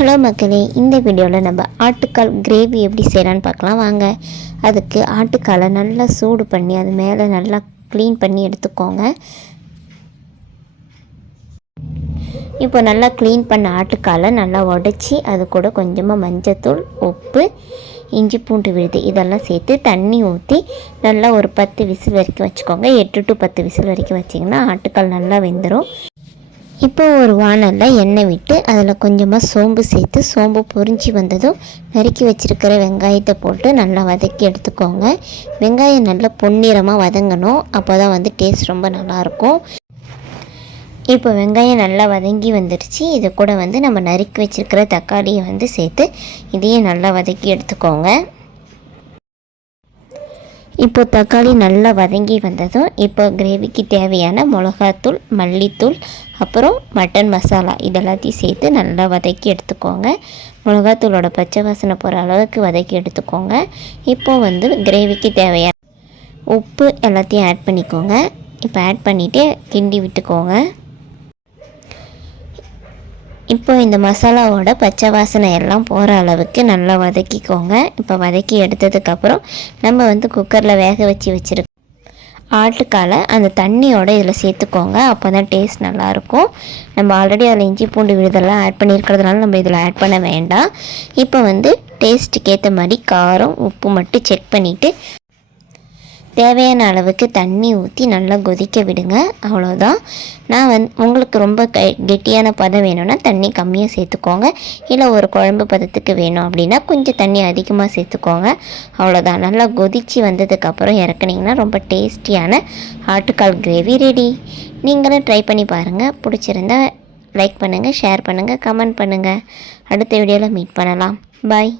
Hello மக்களே, இந்த வீடியோவில் நம்ம ஆட்டுக்கால் கிரேவி எப்படி செய்யலான்னு பார்க்கலாம் வாங்க. அதுக்கு ஆட்டுக்காலை நல்லா சூடு பண்ணி அது மேலே நல்லா க்ளீன் பண்ணி எடுத்துக்கோங்க. இப்போ நல்லா க்ளீன் பண்ண ஆட்டுக்காலை நல்லா உடச்சி அது கூட கொஞ்சமாக மஞ்சத்தூள், உப்பு, இஞ்சி பூண்டு விழுது இதெல்லாம் சேர்த்து தண்ணி ஊற்றி நல்லா ஒரு 10 விசில் வரைக்கும் வச்சுக்கோங்க. 8 to 10 விசில் வரைக்கும் வச்சிங்கன்னா ஆட்டுக்கால் நல்லா வெந்துடும். இப்போ ஒரு வானலில் எண்ணெய் விட்டு அதில் கொஞ்சமாக சோம்பு சேர்த்து சோம்பு பொரிஞ்சு வந்ததும் நறுக்கி வச்சுருக்கிற வெங்காயத்தை போட்டு நல்லா வதக்கி எடுத்துக்கோங்க. வெங்காயம் நல்லா பொன்னிறமாக வதங்கணும், அப்போ தான் டேஸ்ட் ரொம்ப நல்லாயிருக்கும். இப்போ வெங்காயம் நல்லா வதங்கி வந்துடுச்சு. இது கூட நம்ம நறுக்கி வச்சுருக்கிற தக்காளியை சேர்த்து இதையும் நல்லா வதக்கி எடுத்துக்கோங்க. இப்போ தக்காளி நல்லா வதங்கி வந்ததும் இப்போ கிரேவிக்கு தேவையான மிளகாத்தூள், மல்லித்தூள், அப்புறம் மட்டன் மசாலா இதெல்லாத்தையும் சேர்த்து நல்லா வதக்கி எடுத்துக்கோங்க. மிளகாத்தூளோட பச்சை வாசனை போகிற அளவுக்கு வதக்கி எடுத்துக்கோங்க. இப்போது கிரேவிக்கு தேவையான உப்பு எல்லாத்தையும் ஆட் பண்ணிக்கோங்க. இப்போ ஆட் பண்ணிவிட்டு கிண்டி விட்டுக்கோங்க. இப்போ இந்த மசாலாவோட பச்சை வாசனை எல்லாம் போகிற அளவுக்கு நல்லா வதக்கிக்கோங்க. இப்போ வதக்கி எடுத்ததுக்கப்புறம் நம்ம குக்கரில் வேக வச்சுருக்க ஆட்டுக்காலை அந்த தண்ணியோடு இதில் சேர்த்துக்கோங்க. அப்போ தான் டேஸ்ட் நல்லாயிருக்கும். நம்ம ஆல்ரெடி அதில் இஞ்சி பூண்டு விழுதெல்லாம் ஆட் பண்ணியிருக்கிறதுனால நம்ம இதில் ஆட் பண்ண வேண்டாம். இப்போ டேஸ்ட்டுக்கு ஏற்ற மாதிரி காரம், உப்பு மட்டும் செக் பண்ணிவிட்டு தேவையான அளவுக்கு தண்ணி ஊற்றி நல்லா கொதிக்க விடுங்க. அவ்வளோதான். நான் உங்களுக்கு ரொம்ப கெட்டியான பதம் வேணும்னா தண்ணி கம்மியாக சேர்த்துக்கோங்க. இல்லை ஒரு குழம்பு பதத்துக்கு வேணும் அப்படின்னா கொஞ்சம் தண்ணி அதிகமாக சேர்த்துக்கோங்க. அவ்வளோதான். நல்லா கொதித்து வந்ததுக்கப்புறம் இறக்குனிங்கன்னா ரொம்ப டேஸ்டியான ஆட்டுக்கால் கிரேவி ரெடி. நீங்களும் ட்ரை பண்ணி பாருங்கள். பிடிச்சிருந்தா லைக் பண்ணுங்கள், ஷேர் பண்ணுங்கள், கமெண்ட் பண்ணுங்கள். அடுத்த வீடியோவில் மீட் பண்ணலாம். பாய்.